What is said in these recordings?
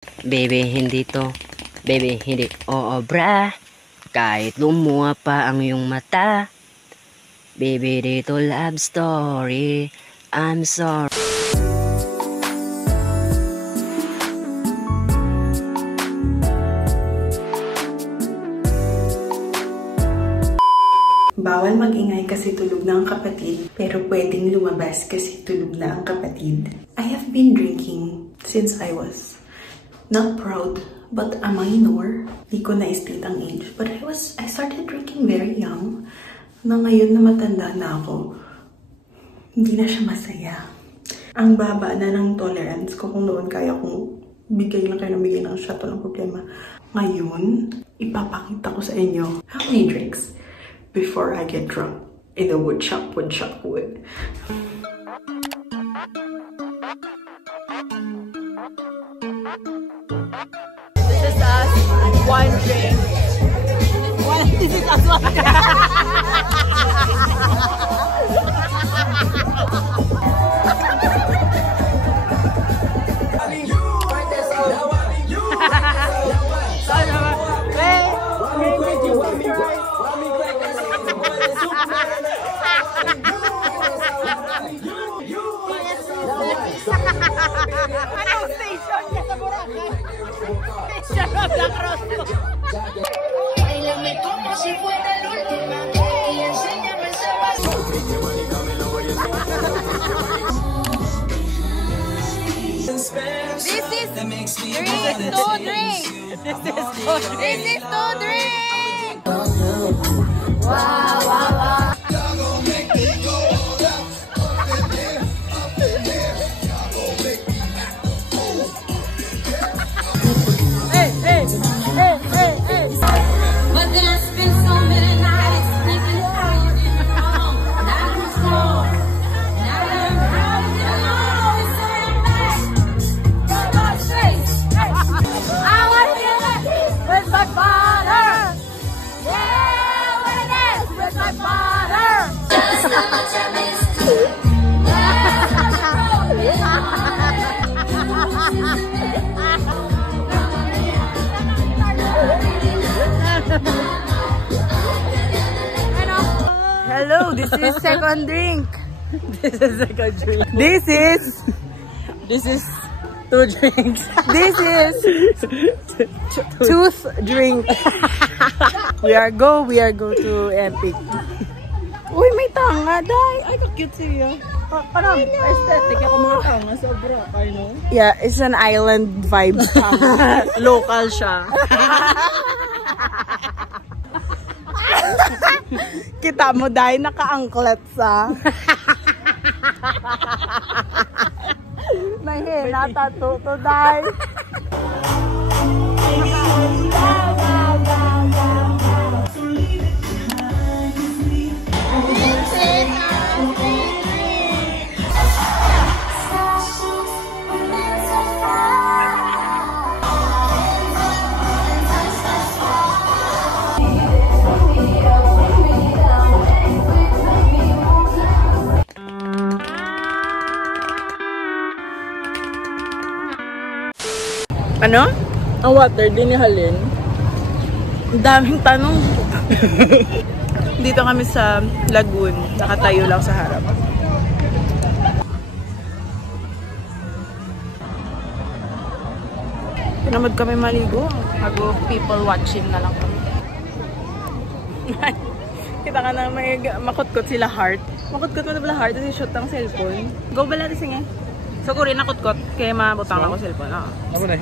Baby, hindi to. Baby, hindi obra. Kahit lumuha pa ang iyong mata. Baby, dito love story. I'm sorry. Bawal magingay kasi tulog na ang kapatid, pero pwedeng lumabas kasi tulog na ang kapatid. I have been drinking since I was not proud, but a minor. Di ko na-state ang age. But I started drinking very young. Na ngayon na matanda na ako, hindi na siya masaya. Ang baba na ng tolerance ko. Kung noon kaya kong bigay ng shot, walang problema. Ngayon, ipapakita ko sa inyo how many drinks before I get drunk in the wood shop. This is us, one drink. This is us, one drink. Anong station ka sa Boracay? Station of La Cruz. This is 2 drinks. This is 2 drinks. Wow. Hello, this is second drink. This is second drink. This is 2 drinks. This is tooth drink. We are go to Epic. Uy, may tanga, day. Ay, ka-cute siya. Parang aesthetic ako mga tanga sa Boracay, no? Yeah, it's an island vibe. Local siya. Kita mo, day, naka-anklet sa. May hina, tattoo to, day. Ano? Ang water, din ni Halin. Ang daming tanong. Dito kami sa lagoon. Nakatayo lang sa harap. Pinamad kami maligo. Bago people watching na lang kami. Kita ka na may makutkot sila heart. Makutkot mo na pala heart kasi shoot ang cellphone. Go ba natin sige? So kung rin nakutkot, kaya mabutang ako cellphone. Ako na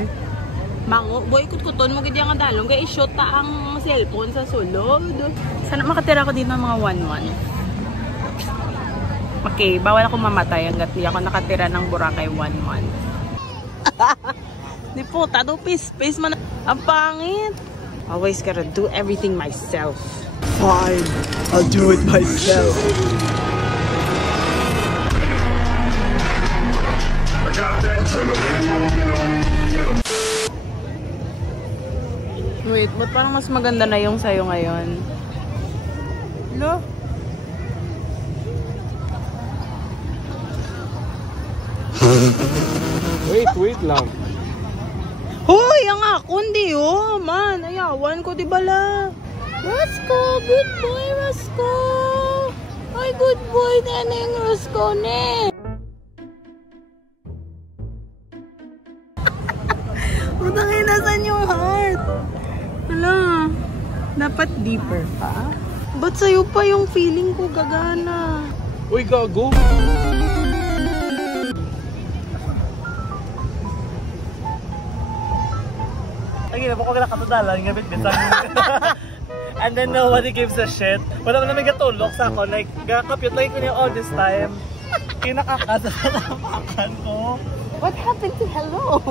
Mango, boy, kutkuton mo gid yang dalong kay i-shoot ta ang cellphone sa sulod. Sana makatira ko dito ng mga 1-1. Okay, bawal ako mamatay hangga't di ako nakatira ng Boracay 1-1. Di po, tado space man. Ang pangit. Always gotta do everything myself. Fine, I'll do it myself. Wait, ba't parang mas maganda na yung sayo ngayon? Hello? Wait lang. Ho! ako, hindi oh. Man, ayawan ko, di bala. Roscoe, good boy, Roscoe. Ay, good boy, neneng Roscoe, ne. Utangin, nasan yung heart? Wala. Dapat deeper pa. Ba't sa'yo pa yung feeling ko gagana? Uy, gago! Ay, gina po ko nakatadalan nga bit-bit sa and then nobody gives a shit. Wala mo namin gatulok sa ako. Like, gakapyot lang ko niya all this time. Kinakakasa sa napakan ko. What happened to hello?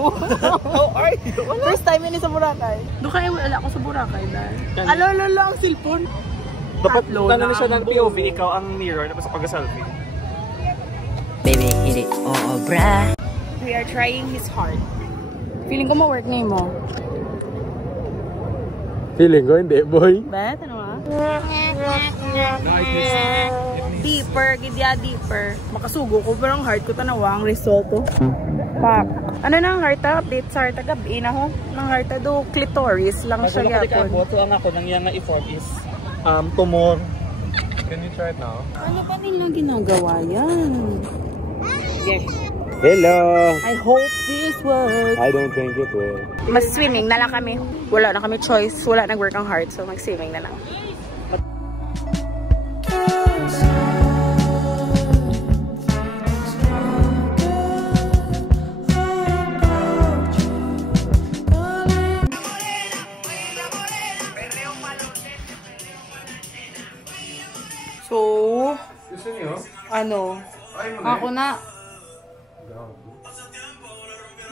How are you? First time yun sa Boracay. Doon kaya wala ako sa Boracay dahil. Alala ang cellphone. Dapat na siya ng POV, ikaw ang mirror na sa pag-selfie. Baby, hit it, oh, bra. We are trying his heart. Feeling ko ma-work ngayon mo. Feeling ko hindi, boy. Bet, ano nga? Deeper, gidya deeper. Makasugo ko, pero ang heart ko tanawa, ang risotto. Pak. Ano na ang heart update sa heart gabi na ho? Ang heart do clitoris lang siya yapon. So ang ako nang yang na-inform is tumor. Can you try it now? Ano pa nila ginagawa yan? Yes. Hello! I hope this works. I don't think it will. Mas swimming na lang kami. Wala na kami choice. Wala nag-work ang heart, so mag-swimming na lang. So, ano, ako na.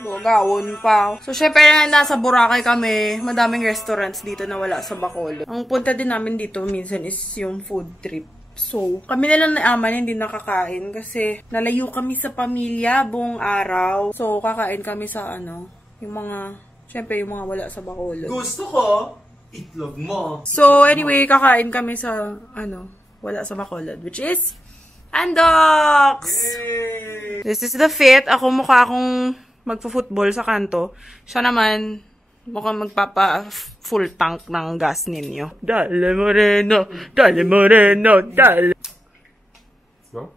Gawon pa. So, syempre nasa Boracay kami. Madaming restaurants dito na wala sa Bacolod. Ang punta din namin dito minsan is yung food trip. So, kami na lang na aman hindi nakakain kasi nalayo kami sa pamilya buong araw. So, kakain kami sa ano, yung mga, syempre yung mga wala sa Bacolod. Gusto ko, itlog mo. So, anyway, kakain kami sa, ano, wala sa Bacolod, which is Andox! Yay! This is the fit. Ako mukha akong magpo-football sa kanto. Siya naman, mukhang magpapa-full tank ng gas ninyo. Dale Moreno! Dale Moreno! Dale! No?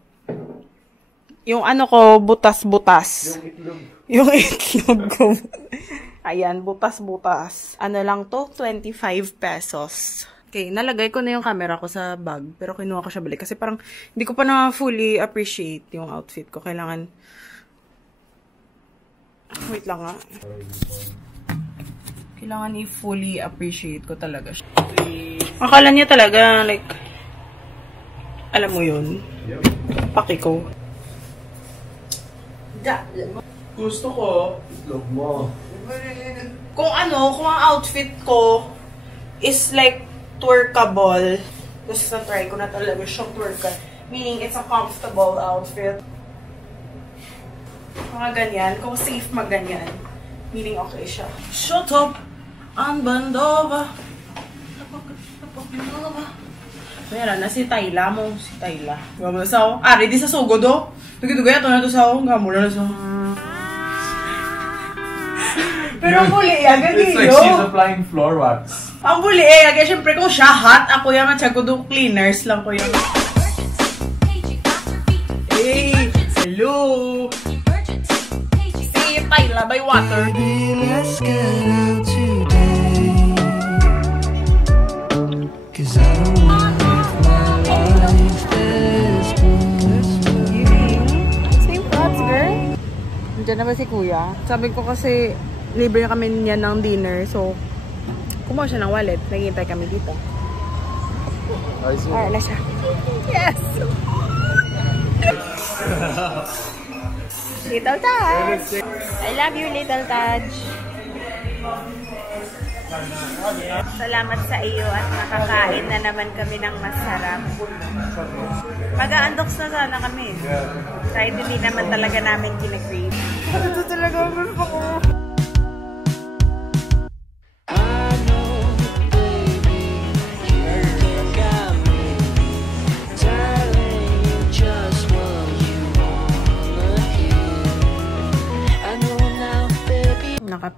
Yung ano ko, butas-butas. Yung itlog. Yung itlog ko. Ayan, butas-butas. Ano lang to? 25 pesos. Okay, nalagay ko na yung camera ko sa bag, pero kinuha ko siya balik. Kasi parang hindi ko pa na fully appreciate yung outfit ko. Kailangan... Wait lang nga. Kailangan i-fully appreciate ko talaga siya. Akala niya talaga, like... Alam mo yun? Yep. Paki ko. Gusto ko, itlog mo. Kung ano, kung ang outfit ko is like twerkable. Gusto na try ko na talaga siyang twerka. Meaning, it's a comfortable outfit. Mga ganyan. Kung safe magganyan. Meaning, okay siya. Shut up! Ang bandova! Meron na si Tayla mo. Si Tayla. Gamo na sao. Ah, ready sa sugod o? Tugay-tugay ito na ito sao. Gamo na sao. Pero ang buli, agad It's like she's applying floor wax. Ang buli, agad syempre kung siya hot, ako yung at siya ko do cleaners lang ko yung... Hey! Hello! Si Tayla by water. Baby, let's get out today. 'Cause I don't wanna live my life this way. Same thoughts, girl. Nandiyan na ba si Kuya? Sabi ko kasi, libre kami niya ng dinner, so kumuha siya ng wallet. Naghihintay kami dito. Alright na siya. Yes! Little Taj! I love you, Little Taj! Salamat sa iyo at nakakain na naman kami ng masarap. Mag-a-undox na sana kami. Kahit hindi naman talaga namin kinagrave. Ito talaga ako ko.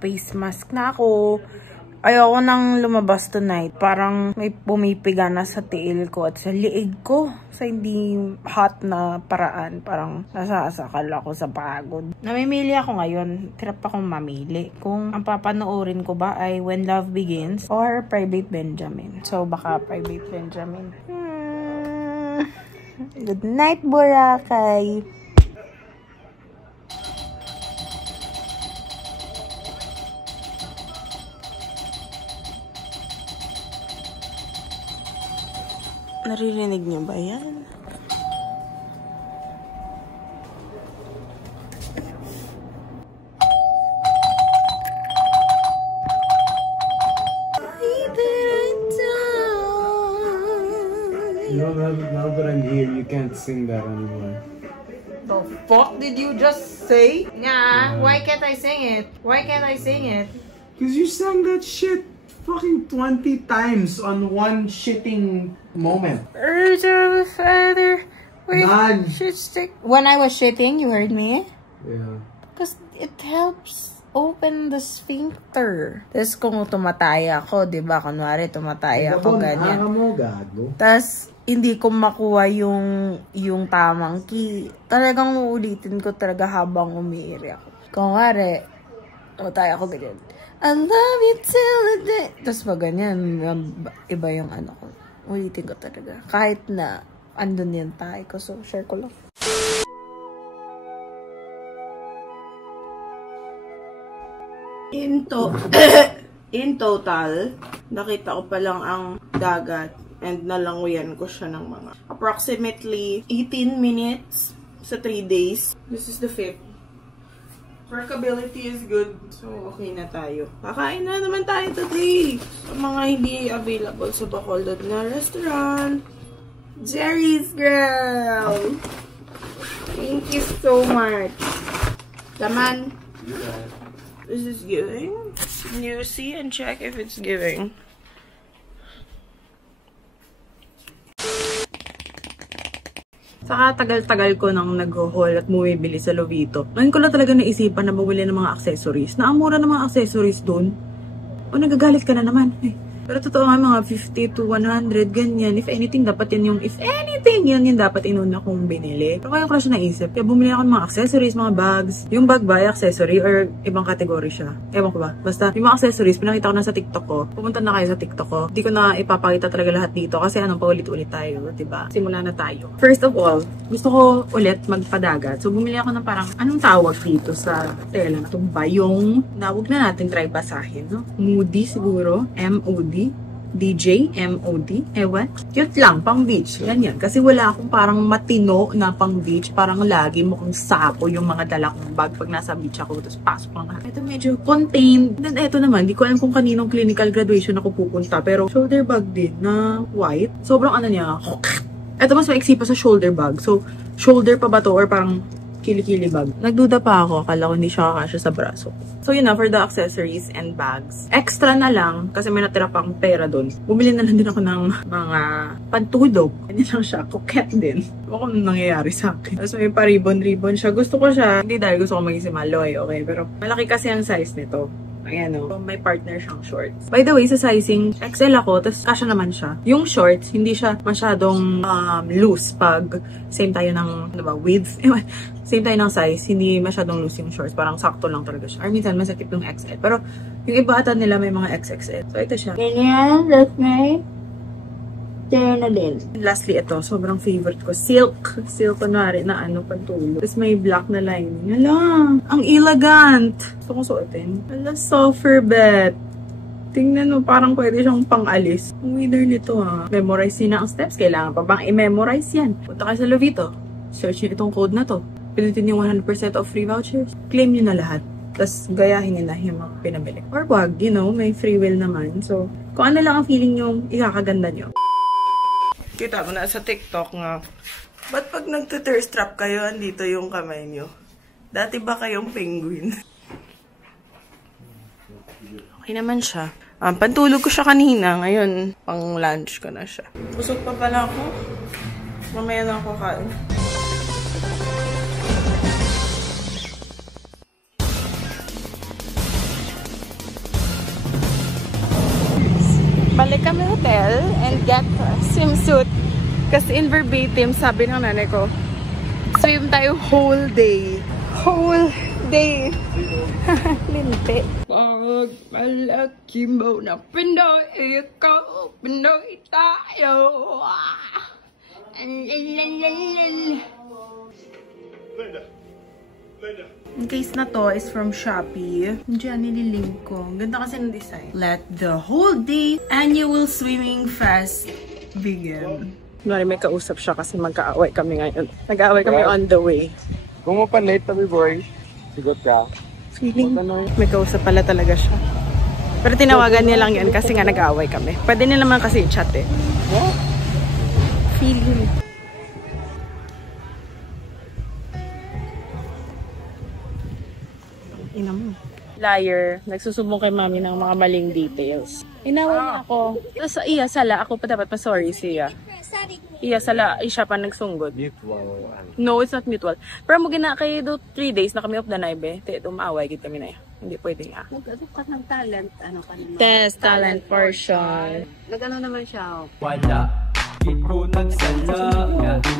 Naka-face mask na ako. Ayoko nang lumabas tonight. Parang may pumipiga na sa tiil ko at sa liig ko. Sa hindi hot na paraan. Parang nasasakal ako sa pagod. Namimili ako ngayon. Tirap akong mamili. Kung ang papanoorin ko ba ay When Love Begins or Private Benjamin. So baka Private Benjamin. Good night, Boracay! Naririnig niyo ba yan? No, now that I'm here, you can't sing that anymore. The fuck did you just say? Nah, why can't I sing it? Why can't I sing it? Because you sang that shit fucking 20 times on one shitting moment. None. When I was shitting, you heard me? Yeah. Because it helps open the sphincter. Tapos kung tumataya ako, di ba? Kunwari, tumataya ako ganyan. Tapos, hindi ko makuha yung tamang key. Talagang uulitin ko talaga habang umiiri ako. Kunwari, tumataya ako ganyan. I love you till the day. Tapos pag ganyan, iba yung ano ko. Ulitin ko talaga. Kahit na andun yung tayo ko. So, share ko lang. In total, nakita ko pa lang ang dagat and nalanguyan ko siya ng mga approximately 18 minutes sa 3 days. This is the 5th. Workability is good. So, okay na tayo. Kakain na naman tayo today. Sa mga hindi available sa Bacolod na restaurant. Jerry's Grill! Thank you so much. Laman. Is this giving? Can you see and check if it's giving? Saka tagal-tagal ko nang nag-haul at bumibili sa Lovito. Ngayon ko lang talaga naisipan na bumili ng mga accessories. Naamura ng mga accessories doon. O nagagalit ka na naman. Pero totoo nga mga 50 to 100, ganyan. If anything, dapat yan yung, if anything, yan yung dapat inuna kong binili. Pero ngayon ko lang siya naisip. Kaya bumili ako ng mga accessories, mga bags. Yung bag ba, accessory or ibang category siya? Ewan ko ba? Basta, yung mga accessories, pinakita ko na sa TikTok ko. Pumunta na kayo sa TikTok ko. Hindi ko na ipapakita talaga lahat dito kasi anong paulit-ulit tayo, diba? Simula na tayo. First of all, gusto ko ulit magpadagat. So, bumili ako ng parang, anong tawag dito sa tela? Ito ba yung, huwag na natin try basahin, no? Moody siguro. M-O-D. DJ, M-O-D, ewan. Cute lang, pang beach. Ganyan. Kasi wala akong parang matino na pang beach. Parang lagi mukhang sapo yung mga dala kong bag pag nasa beach ako. Tapos pasok lang lahat. Ito medyo contained. Then ito naman, di ko alam kung kaninong clinical graduation ako pupunta. Pero shoulder bag din na white. Sobrang ano niya. Ito mas maiksi pa sa shoulder bag. So, shoulder pa ba to or parang kili-kili bag. Nagduda pa ako. Akala ko hindi siya kakasya sa braso. So yun na, for the accessories and bags. Extra na lang, kasi may natira pang pera doon. Bumili na lang din ako ng mga pantulog. Ganyan lang siya. Coquette din. Ako nung nangyayari sa akin. Tapos may pa-ribbon-ribbon siya. Gusto ko siya. Hindi dahil gusto ko maging si Maloy, okay? Pero malaki kasi ang size nito. Ayan o. May partner siyang shorts. By the way, sa sizing, XL ako, tapos kasya naman siya. Yung shorts, hindi siya masyadong loose pag same tayo ng, ano ba, width. Same tayo ng size, hindi masyadong loose yung shorts. Parang sakto lang talaga siya. Or minsan, masakit yung XL. Pero, yung iba ata nila may mga XXL. So, ito siya. Ganyan, that's my na din. Lastly, ito, sobrang favorite ko. Silk. Silk, kunwari, na ano, pantulo. Tapos may black na lining. Hala, ang elegant. Gusto kong suotin. Hala, softer bet. Tingnan mo, parang pwede siyang pang-alis. Ang winner nito, ha. Memorize niyo na ang steps. Kailangan pa bang i-memorize yan? Punta kayo sa Lovito. Search niyo itong code na to. Pinutin yung 100% of free vouchers. Claim niyo na lahat. Tapos, gayahin niyo na yung mga pinabili. Or wag, you know, may free will naman. So, kung ano lang ang feeling yung ikakaganda niyo. Kita mo na sa TikTok nga. Ba't pag nagtuthirst trap kayo, andito yung kamay nyo? Dati ba kayong penguin? Okay naman siya. Pantulog ko siya kanina. Ngayon, pang lunch ko na siya. Busog pa pala ako. Mamaya na ako kain. balik kami hotel and get swimsuit. Kasi in verbatim, sabi ng nanay ko, swim tayo whole day. Whole day. Linti. Pag malaki mo na Pinoy, ikaw, Pinoy tayo. In case na to is from Shopee. Diyan, nililink ko. Ganda kasi ng design. Let the whole day annual swimming fest begin. Mari may kausap siya kasi magkaaway kami ngayon. Nag-aaway kami on the way. Kung mapanlate tabi boy, sigot ka. Feeling may kausap pala talaga siya. Pero tinawagan niya lang yun kasi nga nag-aaway kami. Pwede niya naman kasi i-chat eh. Feeling. Ina mo. Liar. Nagsusubong kay mami ng mga maling details. Inaway niya ako. Tapos iya sala. Ako pa dapat pa-sorry siya. Iya sala. Siya pa nagsunggod. Mutual. No, it's not mutual. Pero mo gina kayo do 3 days na kami off the night eh. Te, umaway kita kami na yan. Hindi pwede nga. Nag-ano ka ng talent? Ano ka naman? Test, talent portion. Nag-ano naman siya? Wala, di ko nagsala,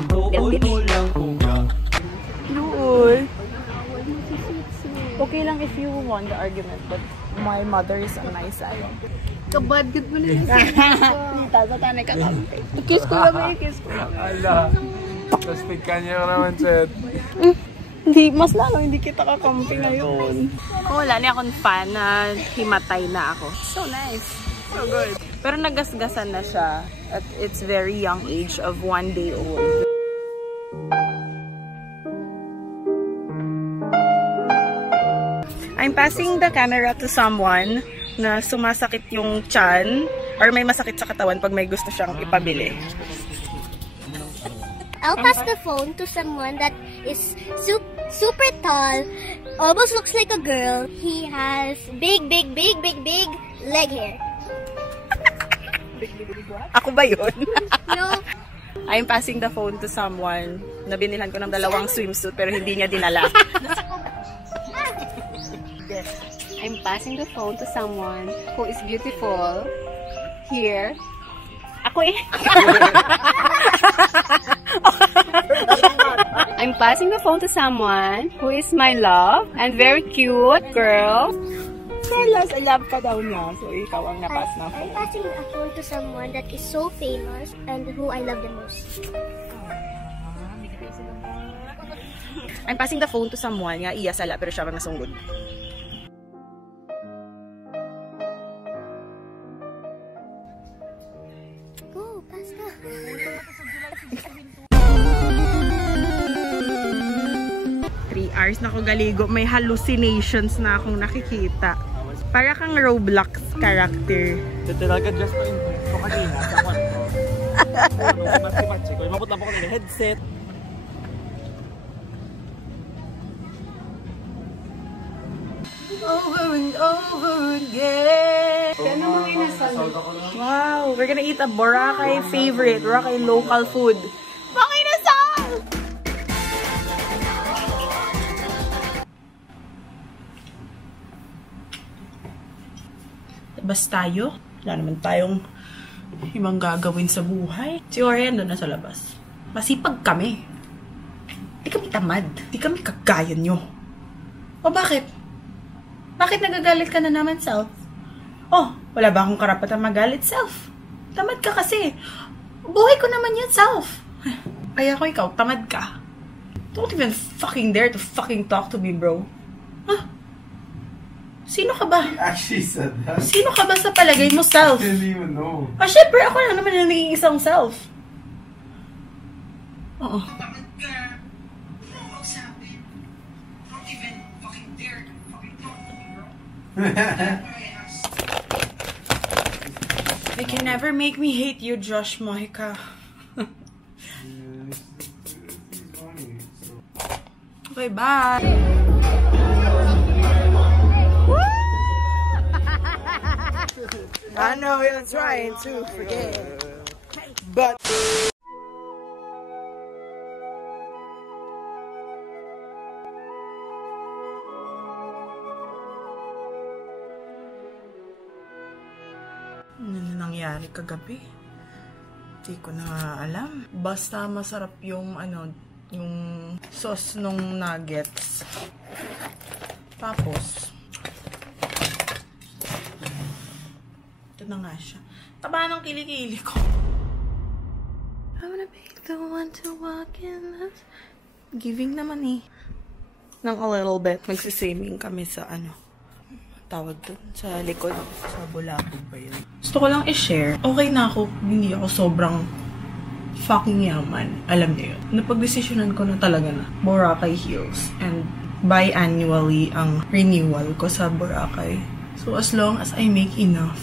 doon mo lang kuya. Lul. Okay lang if you won the argument, but my mother is a nice eye. Kabadgad mo na yung tatanay ka kami. Kiss ko lang, kiss ko lang. Ala. Plastic ka niya naman, Chet. Hindi, mas lalo hindi kita kakampi ngayon. Kung wala niya akong fan na himatay na ako. So nice. So good. Pero nagasgasan na siya at its very young age of 1 day old. I'm passing the camera to someone na sumasakit yung tiyan or may masakit sa katawan pag may gusto siyang ipabili. I'll pass the phone to someone that is super tall, almost looks like a girl. He has big leg hair. Ako ba yun? No. I'm passing the phone to someone na binilhan ko ng 2 swimsuit pero hindi niya dinala. I'm passing the phone to someone who is beautiful here. Ako eh. I'm passing the phone to someone who is my love and very cute girl. Carlos, I love ka daw niya. So, ikaw ang napas ng I'm phone. passing a phone to someone that is so famous and who I love the most. I'm passing the phone to someone nga iya sala pero siya pa nasunggod. Go, pass ka. 3 hours na ako galigo. May hallucinations na akong nakikita. Para kang Roblox character. Ito talaga just ko kanina sa kwarto. Matsi-matsi ko. Maputla po ko ng headset. Over and over again. Wow, we're gonna eat a Boracay favorite, Boracay local food. Panginasal! Labas tayo. Wala naman tayong ibang gagawin sa buhay. Si Orion doon na sa labas. Masipag kami. Di kami tamad. Di kami kagaya nyo. O bakit? Bakit nagagalit ka na naman, self? Oh, wala ba akong karapatan magalit, self? Tamad ka kasi. Buhay ko naman yan, self. Kaya ko ikaw, tamad ka. Don't even fucking dare to fucking talk to me, bro. Huh? Sino ka ba? Actually said that. Sino ka ba sa palagay mo, self? I didn't even know. Ah, syempre, ako na naman yung naging isang self. Oo. They can never make me hate you, Josh Mojica. Okay, bye. I know you're trying to forget, but... Ano na nangyari kagabi? Hindi ko na alam. Basta masarap yung yung sauce nung nuggets. Tapos, ito na nga siya. Taba ng kilikili ko. I wanna be the one to walk in us. Giving naman eh. Nang a little bit, magsisaving kami sa tawag doon, sa likod, sa Bulabog ba yun. Gusto ko lang i-share. Okay na ako, hindi ako sobrang fucking yaman. Alam niyo yun. Napag-desisyonan ko na talaga na Boracay Hills. And biannually ang renewal ko sa Boracay. So as long as I make enough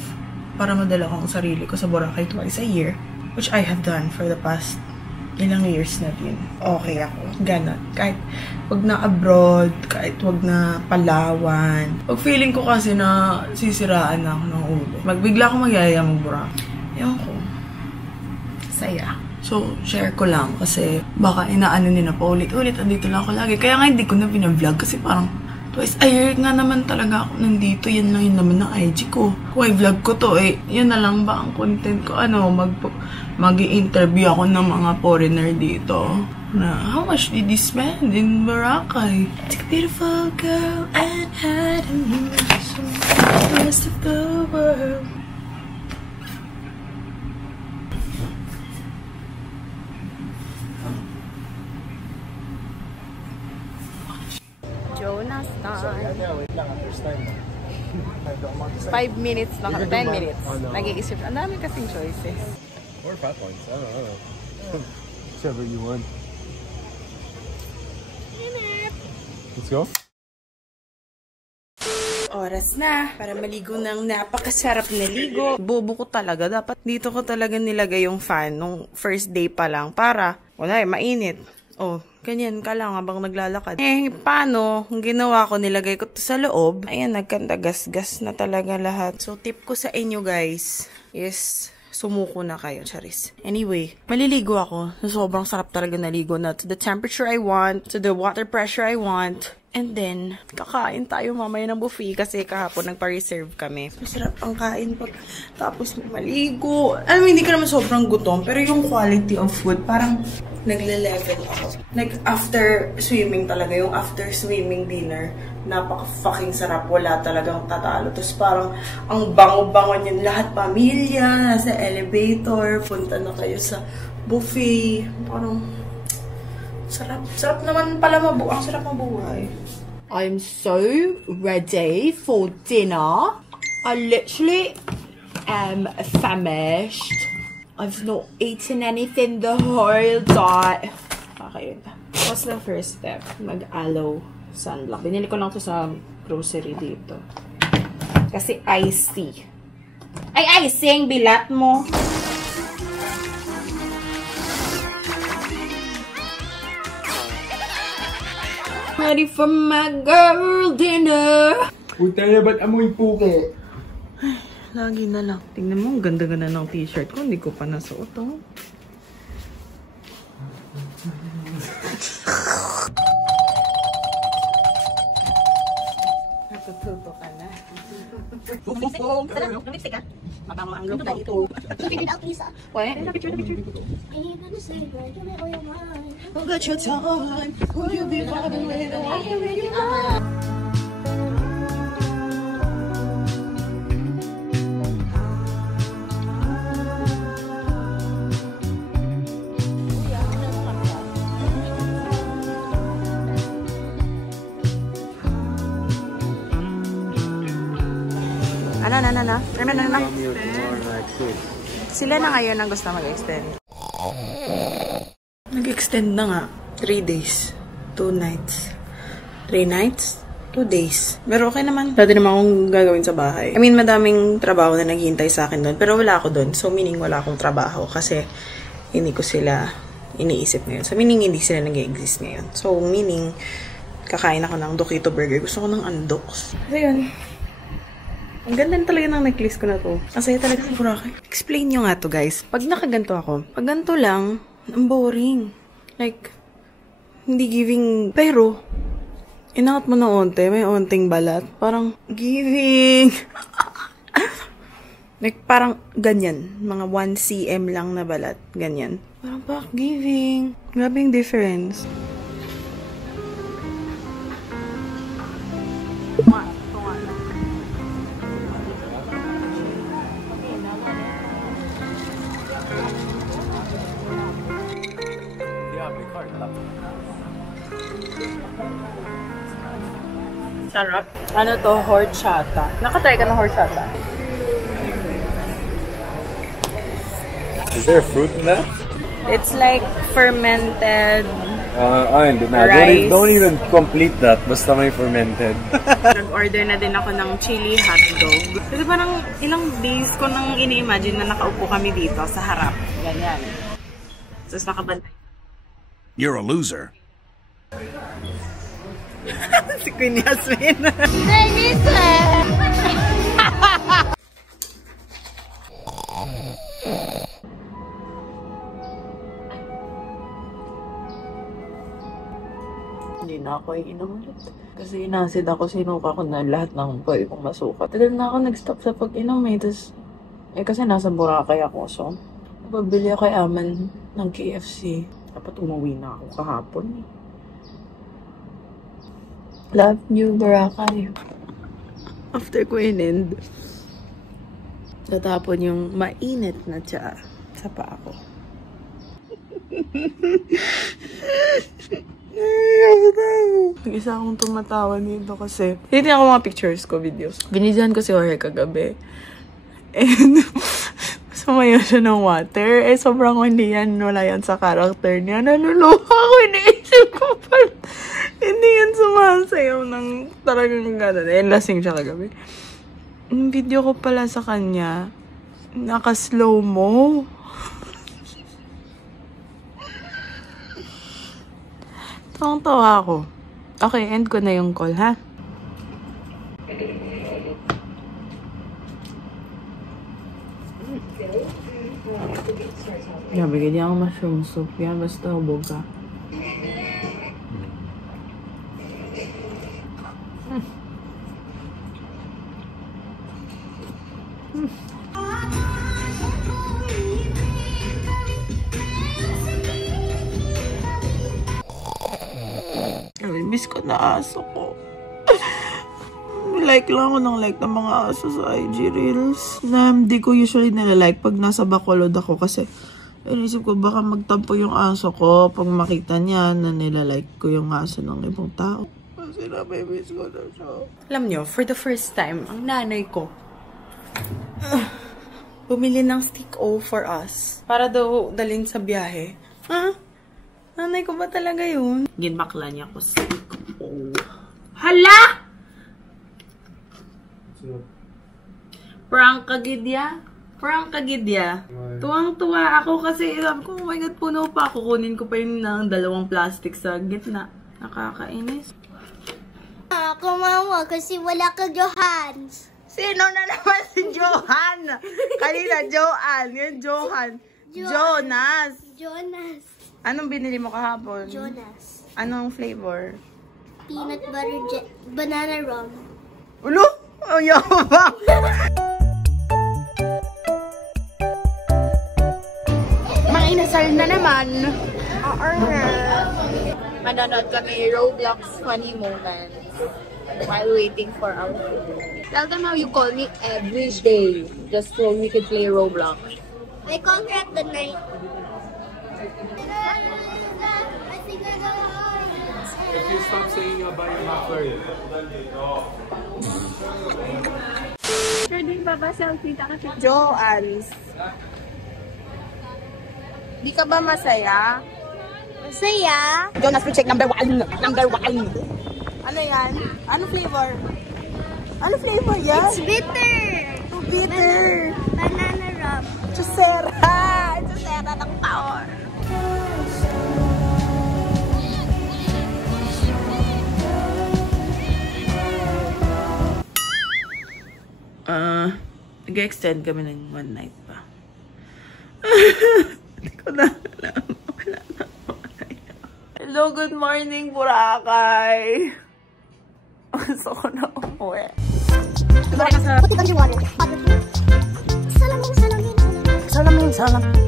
para madala ko ang sarili ko sa Boracay twice a year, which I have done for the past ilang years na din. Okay ako. Ganon. Kahit wag na abroad, kahit wag na Palawan. Pag feeling ko kasi na sisiraan na ako ng ulo. Magbigla ako magyaya mag-Boracay. Ewan ko. Saya. So, share ko lang kasi baka inaano nila pa ulit-ulit. Andito lang ako lagi. Kaya nga hindi ko na binavlog kasi parang twice a year nga naman talaga ako nandito. Yan lang yun naman ng IG ko. Kung i-vlog ko to yun na lang ba ang content ko? Mag-i-interview ako ng mga foreigner dito. Na, how much did you spend in Boracay? It's a beautiful girl and had a new soul. The rest of the world. Jonas time. 5 minutes na kami. 10 minutes. Nag-iisip. Ang dami kasing choices. Or fat ones. I don't know. Whichever you want. Let's go. Oras na para maligo ng napakasarap na ligo. Bobo ko talaga. Dapat dito ko talaga nilagay yung fan nung first day pa lang para, mainit. Oh, ganyan ka lang habang naglalakad. Paano? Ang ginawa ko, nilagay ko to sa loob. Ayan, nagkandagas-gas na talaga lahat. So, tip ko sa inyo guys is sumuko na kayo, charis. Anyway, maliligo ako. Sobrang sarap talaga naligo na to the temperature I want, to the water pressure I want. And then, kakain tayo mamaya ng buffet kasi kahapon nagpa-reserve kami. Masarap ang kain po. Tapos maligo. Alam mo, hindi ka naman sobrang gutom, pero yung quality of food, parang nagle-level ako. Like, after swimming talaga, yung after swimming dinner, napaka-fucking sarap. Wala talagang tatalo. Tapos parang, ang bango-bango niyan. Lahat pamilya, nasa elevator, punta na kayo sa buffet. Parang, sarap. Sarap naman pala ang sarap mabuhay. I'm so ready for dinner. I literally am famished. I've not eaten anything the whole day. Okay. What's the first step? Mag-aloe sunblock. Binili ko lang to sa grocery dito. Kasi iced tea. Ay, icing! Bilat mo! Ready for my girl dinner. Puta na, ba't amoy puke? Lagi na lang. Tingnan mo, ang ganda-ganda ng t-shirt ko. Hindi ko pa nasuot, oh. Natututo ka na. Lipstick ka? Matama ang look na ito. Figure it out, Lisa. What? Picture. I'll get your time. Will you be vibing with the one you really want? Ano? Sila na ngayon ang gusto mag-extend. Nag-extend na nga. 3 days. 2 nights. 3 nights? 2 days. Pero okay naman. Dati naman akong gagawin sa bahay. I mean, madaming trabaho na naghihintay sa akin doon. Pero wala ako doon. So, meaning wala akong trabaho. Kasi, hindi ko sila iniisip ngayon. So, meaning hindi sila nag-exist ngayon. So, meaning, kakain ako ng Dokito Burger. Gusto ko ng Andox. So, yun. Ang ganda talaga ng necklace ko na to. Ang saya talaga ng Boracay. Explain nyo nga to, guys. Pag nakaganto ako, pag ganito lang, ang boring. Like, hindi giving. Pero, inangat mo na onte, may onting balat. Parang, giving. Like, parang ganyan. Mga 1 cm lang na balat. Ganyan. Parang back giving. Grabe yung difference. Sarap. Ano to? Horchata. Nakatry ka ng horchata? Is there fruit in that? It's like fermented Hindi na. rice. Don't even complete that. Basta may fermented. Nag-order na din ako ng chili hotdog. Kasi parang ilang days ko nang ini-imagine na nakaupo kami dito sa harap. Ganyan. Tapos nakabantay. You're a loser. Si Queen Yasmin. Hindi na ako iinom ulit. Kasi inasid ako, sinuka ko na lahat ng pwede kong masuka. Tagal na ako nag-stop sa pag-inom eh. Tapos, kasi nasa Boracay ako. So, nababili ako kay Aman ng KFC. Dapat umuwi na ako kahapon eh. Love you, Boracay. After ko in-end, tatapon yung mainit na tsa sa paa ko. Nag-isa akong tumatawa dito kasi hindi ako mga pictures ko, videos. Binidyan ko si Jorge kagabi. And sumayaw siya ng water. Sobrang hindi yan. Wala yan sa character niya. Nanuloka ako. Iniisip ko pa. Hindi yan sumasayaw ng talagang gano'n. Lasing siya kagabi. Yung video ko pala sa kanya, naka-slow mo. Tawang-tawa ako. Okay, end ko na yung call, ha? Bigyan niya akong mushroom soup. Yan, basta hubog ka. Miss ko na aso ko. Like lang ako ng ng mga aso sa IG Reels. Na hindi ko usually nilalike pag nasa Bacolod ako kasi inisip ko baka magtampo yung aso ko pag makita niya na nilalike ko yung aso ng ibang tao. Kasi na-miss ko na siya. Alam nyo, for the first time, ang nanay ko bumili ng stick O for us. Para daw dalhin sa biyahe. Nanay ko ba talaga yun? Ginmakla niya ko stick O. Hala! Prank kagidya? Prank kagidya? Tuwang-tuwa ako kasi alam ko, oh my God, puno pa. Kukunin ko pa yun ng 2 plastic sa gitna. Nakakainis. Kumawa kasi wala ka Johans. Sino na naman si Johan? Kanina, Joan. Yan, Johan. Jonas. Jonas. Anong binili mo kahapon? Jonas. Anong flavor? Peanut butter banana rum. Ulo! Ang yabang! Mga inasal na naman. Manonood kami Roblox funny moments while waiting for our food. Tell them how you call me every day just so we can play Roblox. I call her at the night. If you stop saying about your McFlurry. Pwede ba ba selfie ta kasi? Joans. Di ka ba masaya? Masaya. Jonas, check number 1. Number 1. Ano yan? Ano flavor? Ano flavor yan? It's bitter. Too bitter. Banana rum. Chusera. Chusera ng power. Nag-extend kami ng 1 night pa. Hindi ko na alam. Wala na. Hello, good morning, Boracay. Gusto ko na umuwi. Put it under water. salam.